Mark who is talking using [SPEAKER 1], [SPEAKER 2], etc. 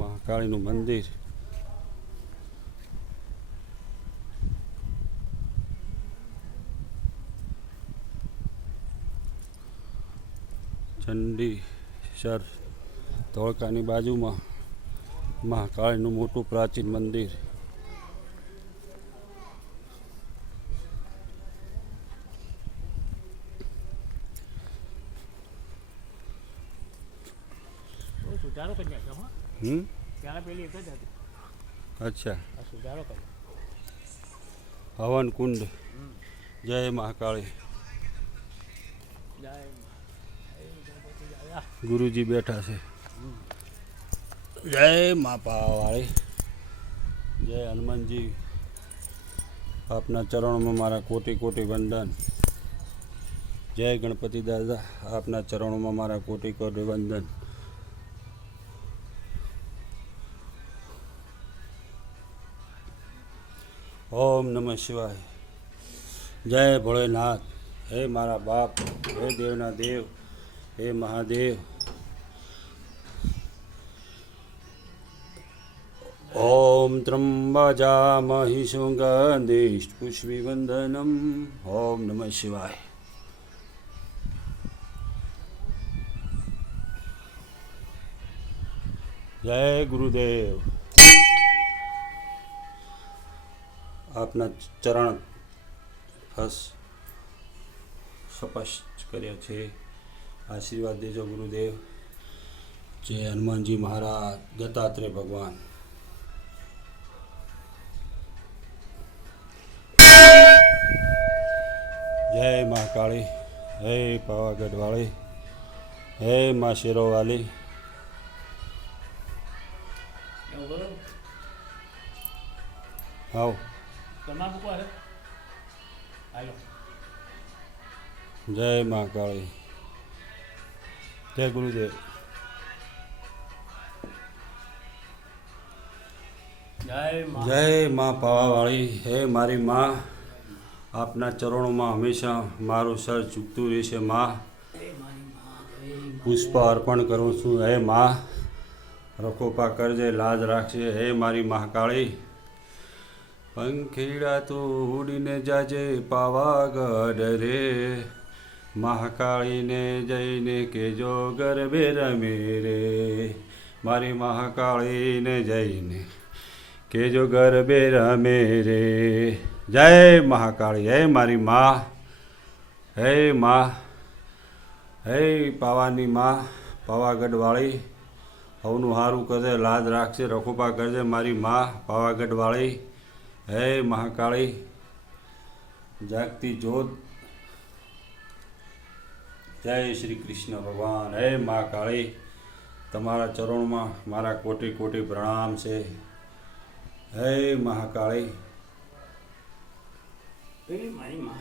[SPEAKER 1] મહાકાળીનું મંદિર. ચંડી સર ધોળકાની બાજુમાં મહાકાળીનું મોટું પ્રાચીન મંદિર.
[SPEAKER 2] સુધારો કરી નાખ્યો
[SPEAKER 1] હમ?
[SPEAKER 2] ત્યાં પેલી એક જ હતી.
[SPEAKER 1] અચ્છા.
[SPEAKER 2] સુધારો કર્યો.
[SPEAKER 1] હવન કુંડ. જય મહાકાળી. ગુરુજી બેઠા છે. જય મા પાવાળી જય હનુમાનજી. આપના ચરણોમાં મારા કોટી કોટી વંદન. જય ગણપતિ દાદા. આપના ચરણોમાં મારા કોટી કોટી વંદન. ઓમ નમઃ શિવાય જય ભોળેનાથ હે મારા બાપ હે દેવના દેવ હે મહાદેવ ઓમ ત્રંબજામહિ સુગંધિષ્ટ પુષ્પિવંદનમ ઓમ નમઃ શિવાય જય આપના ચરણ ફસ સ્પષ્ટ કર્યા છે. આશીર્વાદ દેજો ગુરુદેવ. જય હનુમાનજી મહારાજ. દત્તાત્રેય ભગવાન. જય મહાકાળી હે પાવાગઢવાળી હે મા શેરોવાલી. આવ.
[SPEAKER 2] તમારે મૂકવા છે હાલો.
[SPEAKER 1] જય જય ગુરુદેવ.
[SPEAKER 2] જય મા.
[SPEAKER 1] જય પાવાવાળી. હે મારી મા. આપના ચરણોમાં હંમેશા મારું સર ઝૂકતું રહેશે મા.
[SPEAKER 2] જય મા જય મા.
[SPEAKER 1] પુષ્પ અર્પણ કરું છું. હે મા. રખોપા કરજે લાજ રાખજે. હે મારી મહાકાળી પંખીડા તું ઉડીને જાજે પાવાગઢ રે. મહાકાળીને જઈને કેજો ગરબે રમે રે. મારી મહાકાળીને જઈને કેજો ગરબે રમે રે. જય મહાકાળી હે મારી મા. હે મા. હે પાવાની માં, પાવાગઢવાળી. હવનું સારું કરજે લાદ રાખશે રખોપા કરજે મારી માં, પાવાગઢવાળી. હે મહાકાળી, જાગતી જ્યોત. જય શ્રી કૃષ્ણ ભગવાન. હે મહાકાળી, તમારા ચરણમાં મારા કોટી કોટી પ્રણામ છે. હે મહાકાળી.
[SPEAKER 2] મારી મા